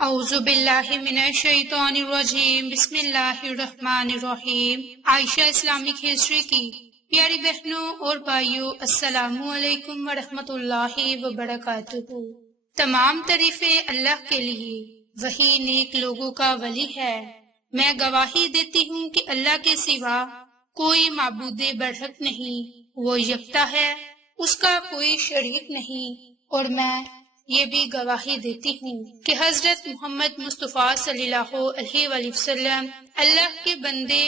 اعوذ باللہ من الشیطان الرجیم، بسم اللہ الرحمن الرحیم۔ عائشہ اسلامک ہسٹری کی پیاری بہنوں اور بھائیوں، السلام علیکم ورحمۃ اللہ وبرکاتہ۔ تمام تعریفیں اللہ کے لیے، وہی نیک لوگوں کا ولی ہے۔ میں گواہی دیتی ہوں کہ اللہ کے سوا کوئی معبود برحق نہیں، وہ یکتا ہے، اس کا کوئی شریک نہیں، اور میں یہ بھی گواہی دیتی ہوں کہ حضرت محمد مصطفیٰ صلی اللہ علیہ وآلہ وسلم اللہ کے بندے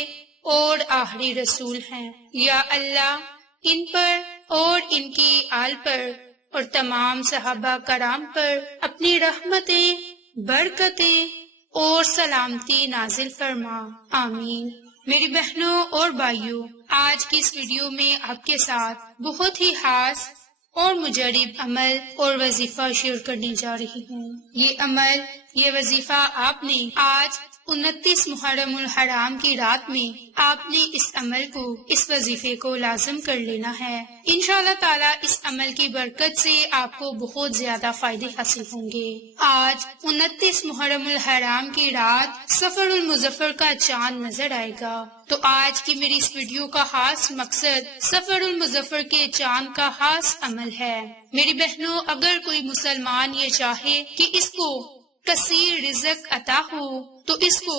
اور آخری رسول ہیں۔ یا اللہ ان پر اور ان کی آل پر اور تمام صحابہ کرام پر اپنی رحمتیں، برکتیں اور سلامتی نازل فرما، آمین۔ میری بہنوں اور بھائیوں، آج کی اس ویڈیو میں آپ کے ساتھ بہت ہی خاص اور مجرب عمل اور وظیفہ شیئر کرنے جا رہی ہوں۔ یہ وظیفہ آپ نے آج 29 محرم الحرام کی رات میں آپ نے اس عمل کو، اس وظیفے کو لازم کر لینا ہے۔ انشاءاللہ تعالی اس عمل کی برکت سے آپ کو بہت زیادہ فائدے حاصل ہوں گے۔ آج 29 محرم الحرام کی رات سفر المظفر کا چاند نظر آئے گا، تو آج کی میری اس ویڈیو کا خاص مقصد سفر المظفر کے چاند کا خاص عمل ہے۔ میری بہنوں، اگر کوئی مسلمان یہ چاہے کہ اس کو کثیر رزق عطا ہو تو اس کو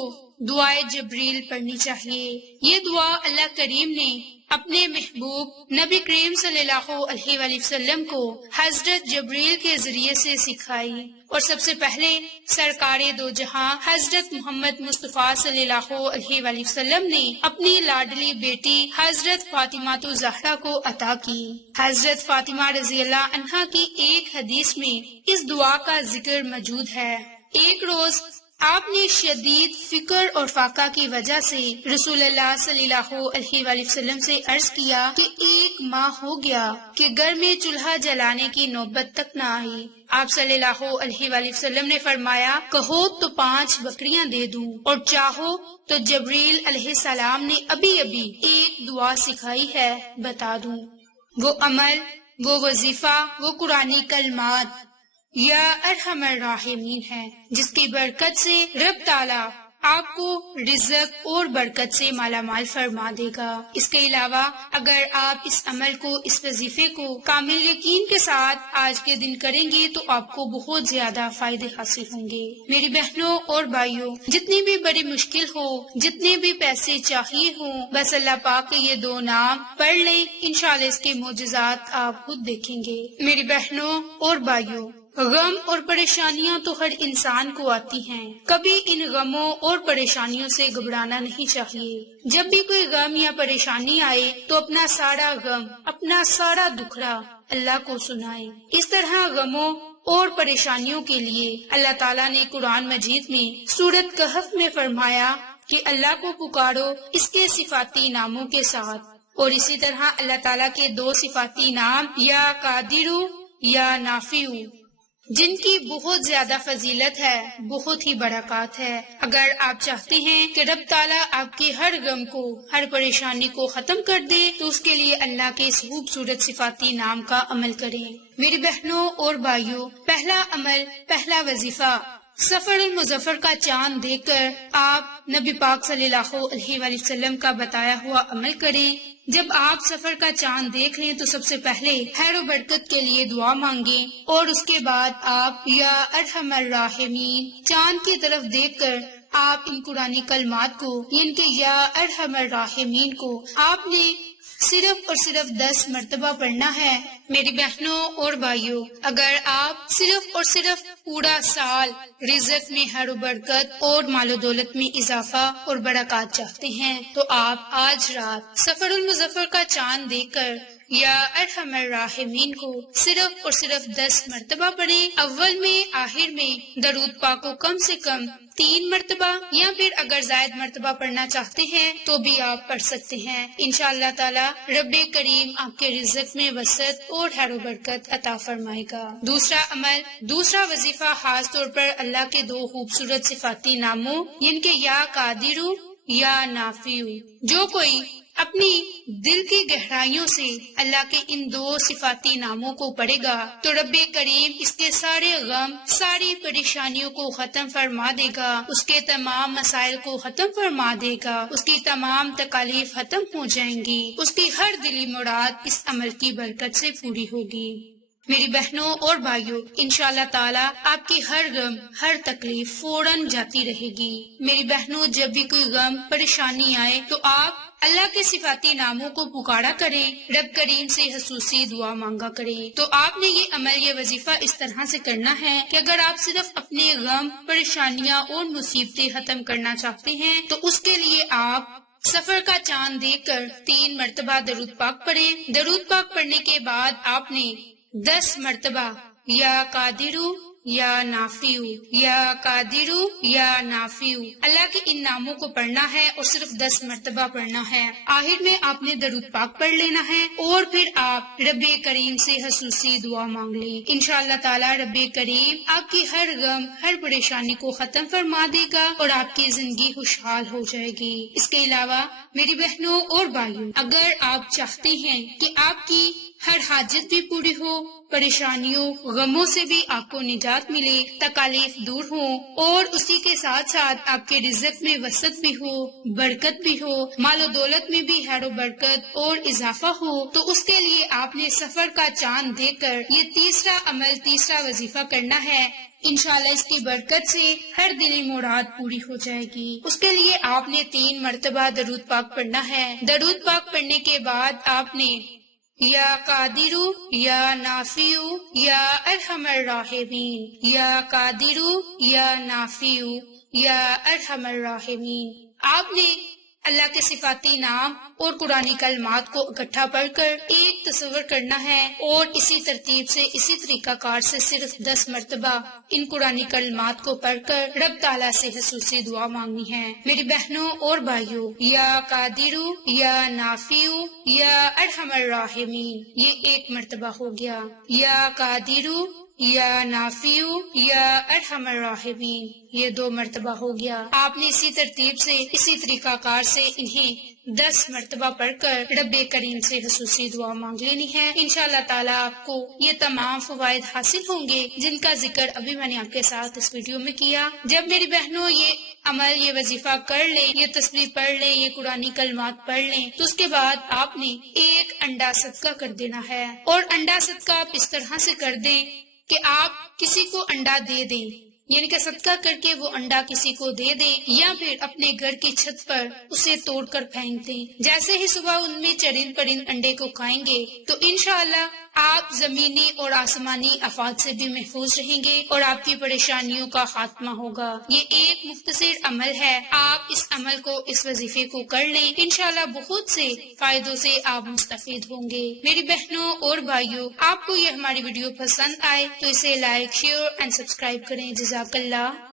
دعائے جبریل پڑھنی چاہیے۔ یہ دعا اللہ کریم نے اپنے محبوب نبی کریم صلی اللہ علیہ وآلہ وسلم کو حضرت جبریل کے ذریعے سے سکھائی، اور سب سے پہلے سرکار دو جہاں حضرت محمد مصطفیٰ صلی اللہ علیہ وآلہ وسلم نے اپنی لاڈلی بیٹی حضرت فاطمہ الزہرا کو عطا کی۔ حضرت فاطمہ رضی اللہ عنہا کی ایک حدیث میں اس دعا کا ذکر موجود ہے۔ ایک روز آپ نے شدید فکر اور فاقہ کی وجہ سے رسول اللہ صلی اللہ علیہ وآلہ وسلم سے عرض کیا کہ 1 ماہ ہو گیا کہ گھر میں چولہا جلانے کی نوبت تک نہ آئی۔ آپ صلی اللہ علیہ وآلہ وسلم نے فرمایا، کہو تو 5 بکریاں دے دوں، اور چاہو تو جبریل علیہ السلام نے ابھی ایک دعا سکھائی ہے بتا دوں۔ وہ عمل، وہ وظیفہ، وہ قرآنی کلمات یا ارحم الراحمین ہے، جس کی برکت سے رب تعالیٰ آپ کو رزق اور برکت سے مالا مال فرما دے گا۔ اس کے علاوہ اگر آپ اس عمل کو، اس وظیفے کو کامل یقین کے ساتھ آج کے دن کریں گے تو آپ کو بہت زیادہ فائدے حاصل ہوں گے۔ میری بہنوں اور بھائیوں، جتنی بھی بڑی مشکل ہو، جتنے بھی پیسے چاہیے ہوں، بس اللہ پاک کے یہ 2 نام پڑھ لیں، انشاءاللہ اس کے معجزات آپ خود دیکھیں گے۔ میری بہنوں اور بھائیوں، غم اور پریشانیاں تو ہر انسان کو آتی ہیں، کبھی ان غموں اور پریشانیوں سے گھبرانا نہیں چاہیے۔ جب بھی کوئی غم یا پریشانی آئے تو اپنا سارا غم، اپنا سارا دکھڑا اللہ کو سنائیں۔ اس طرح غموں اور پریشانیوں کے لیے اللہ تعالیٰ نے قرآن مجید میں سورۃ کہف میں فرمایا کہ اللہ کو پکارو اس کے صفاتی ناموں کے ساتھ، اور اسی طرح اللہ تعالیٰ کے 2 صفاتی نام یا قادر یا نافع، جن کی بہت زیادہ فضیلت ہے، بہت ہی برکات ہے۔ اگر آپ چاہتے ہیں کہ رب تعالیٰ آپ کے ہر غم کو، ہر پریشانی کو ختم کر دے تو اس کے لیے اللہ کے اس خوبصورت صفاتی نام کا عمل کریں۔ میری بہنوں اور بھائیوں، پہلا عمل، پہلا وظیفہ، سفر المظفر کا چاند دیکھ کر آپ نبی پاک صلی اللہ علیہ وآلہ وسلم کا بتایا ہوا عمل کریں۔ جب آپ سفر کا چاند دیکھ لیں تو سب سے پہلے خیر و برکت کے لیے دعا مانگیں، اور اس کے بعد آپ یا ارحم الراحمین چاند کی طرف دیکھ کر آپ ان قرآنی کلمات کو، ان کے یا ارحم الراحمین کو آپ نے صرف اور صرف 10 مرتبہ پڑھنا ہے۔ میری بہنوں اور بھائیوں، اگر آپ صرف اور صرف پورا سال رزق میں ہر و برکت اور مال و دولت میں اضافہ اور برکات چاہتے ہیں تو آپ آج رات سفر المظفر کا چاند دیکھ کر یا ارحم الراحمین کو صرف اور صرف 10 مرتبہ پڑھیں۔ اول میں، آخر میں درود پاک کو کم سے کم 3 مرتبہ، یا پھر اگر زائد مرتبہ پڑھنا چاہتے ہیں تو بھی آپ پڑھ سکتے ہیں۔ انشاءاللہ تعالی رب کریم آپ کے رزق میں وسعت اور خیر و برکت عطا فرمائے گا۔ دوسرا عمل، دوسرا وظیفہ، خاص طور پر اللہ کے 2 خوبصورت صفاتی ناموں، جن کے یا قادر یا نافع، جو کوئی اپنی دل کی گہرائیوں سے اللہ کے ان دو صفاتی ناموں کو پڑھے گا تو رب کریم اس کے سارے غم، ساری پریشانیوں کو ختم فرما دے گا، اس کے تمام مسائل کو ختم فرما دے گا، اس کی تمام تکالیف ختم ہو جائیں گی، اس کی ہر دلی مراد اس عمل کی برکت سے پوری ہوگی۔ میری بہنوں اور بھائیوں، انشاءاللہ تعالی آپ کی ہر غم، ہر تکلیف فوراً جاتی رہے گی۔ میری بہنوں، جب بھی کوئی غم، پریشانی آئے تو آپ اللہ کے صفاتی ناموں کو پکارا کریں، رب کریم سے خصوصی دعا مانگا کریں۔ تو آپ نے یہ عمل، یہ وظیفہ اس طرح سے کرنا ہے کہ اگر آپ صرف اپنے غم، پریشانیاں اور مصیبتیں ختم کرنا چاہتے ہیں تو اس کے لیے آپ سفر کا چاند دیکھ کر 3 مرتبہ درود پاک پڑھیں۔ درود پاک پڑھنے کے بعد آپ نے 10 مرتبہ یا قادرو یا نافیو، یا قادرو یا نافیو، اللہ کے ان ناموں کو پڑھنا ہے اور صرف 10 مرتبہ پڑھنا ہے۔ آخر میں آپ نے درود پاک پڑھ لینا ہے اور پھر آپ رب کریم سے خصوصی دعا مانگ لیں۔ انشاءاللہ تعالی رب کریم آپ کی ہر غم، ہر پریشانی کو ختم فرما دے گا اور آپ کی زندگی خوشحال ہو جائے گی۔ اس کے علاوہ میری بہنوں اور بھائیوں، اگر آپ چاہتے ہیں کہ آپ کی ہر حاجت بھی پوری ہو، پریشانیوں، غموں سے بھی آپ کو نجات ملے، تکالیف دور ہوں اور اسی کے ساتھ ساتھ آپ کے رزق میں وسعت بھی ہو، برکت بھی ہو، مال و دولت میں بھی خیر و برکت اور اضافہ ہو، تو اس کے لیے آپ نے سفر کا چاند دیکھ کر یہ تیسرا عمل، تیسرا وظیفہ کرنا ہے۔ انشاءاللہ اس کی برکت سے ہر دلی مراد پوری ہو جائے گی۔ اس کے لیے آپ نے 3 مرتبہ درود پاک پڑھنا ہے۔ درود پاک پڑھنے کے بعد آپ نے یا قادرو یا نافیو یا ارحم الراحمین، یا قادرو یا نافیو یا ارحم الراحمین، آپ نے اللہ کے صفاتی نام اور قرآنی کلمات کو اکٹھا پڑھ کر ایک تصور کرنا ہے اور اسی ترتیب سے، اسی طریقہ کار سے صرف 10 مرتبہ ان قرآنی کلمات کو پڑھ کر رب تعالیٰ سے خصوصی دعا مانگنی ہے۔ میری بہنوں اور بھائیوں، یا قادرو یا نافیو یا ارحم الراحمین، یہ 1 مرتبہ ہو گیا۔ یا قادرو یا نافیو یا ارحم الراحمین، یہ 2 مرتبہ ہو گیا۔ آپ نے اسی ترتیب سے، اسی طریقہ کار سے انہیں 10 مرتبہ پڑھ کر رب کریم سے خصوصی دعا مانگ لینی ہے۔ انشاءاللہ تعالیٰ آپ کو یہ تمام فوائد حاصل ہوں گے جن کا ذکر ابھی میں نے آپ کے ساتھ اس ویڈیو میں کیا۔ جب میری بہنوں یہ عمل، یہ وظیفہ کر لیں، یہ تسبیح پڑھ لیں، یہ قرآنی کلمات پڑھ لیں، تو اس کے بعد آپ نے 1 انڈا صدقہ کر دینا ہے۔ اور انڈا صدقہ آپ اس طرح سے کر دیں کہ آپ کسی کو انڈا دے دیں، یعنی کہ صدقہ کر کے وہ انڈا کسی کو دے دیں یا پھر اپنے گھر کی چھت پر اسے توڑ کر پھینک دیں۔ جیسے ہی صبح ان میں چرند پرند انڈے کو کھائیں گے تو انشاءاللہ آپ زمینی اور آسمانی آفات سے بھی محفوظ رہیں گے اور آپ کی پریشانیوں کا خاتمہ ہوگا۔ یہ ایک مختصر عمل ہے، آپ اس عمل کو، اس وظیفے کو کر لیں، انشاءاللہ بہت سے فائدوں سے آپ مستفید ہوں گے۔ میری بہنوں اور بھائیوں، آپ کو یہ ہماری ویڈیو پسند آئے تو اسے لائک، شیئر اینڈ سبسکرائب کریں۔ جزاک اللہ۔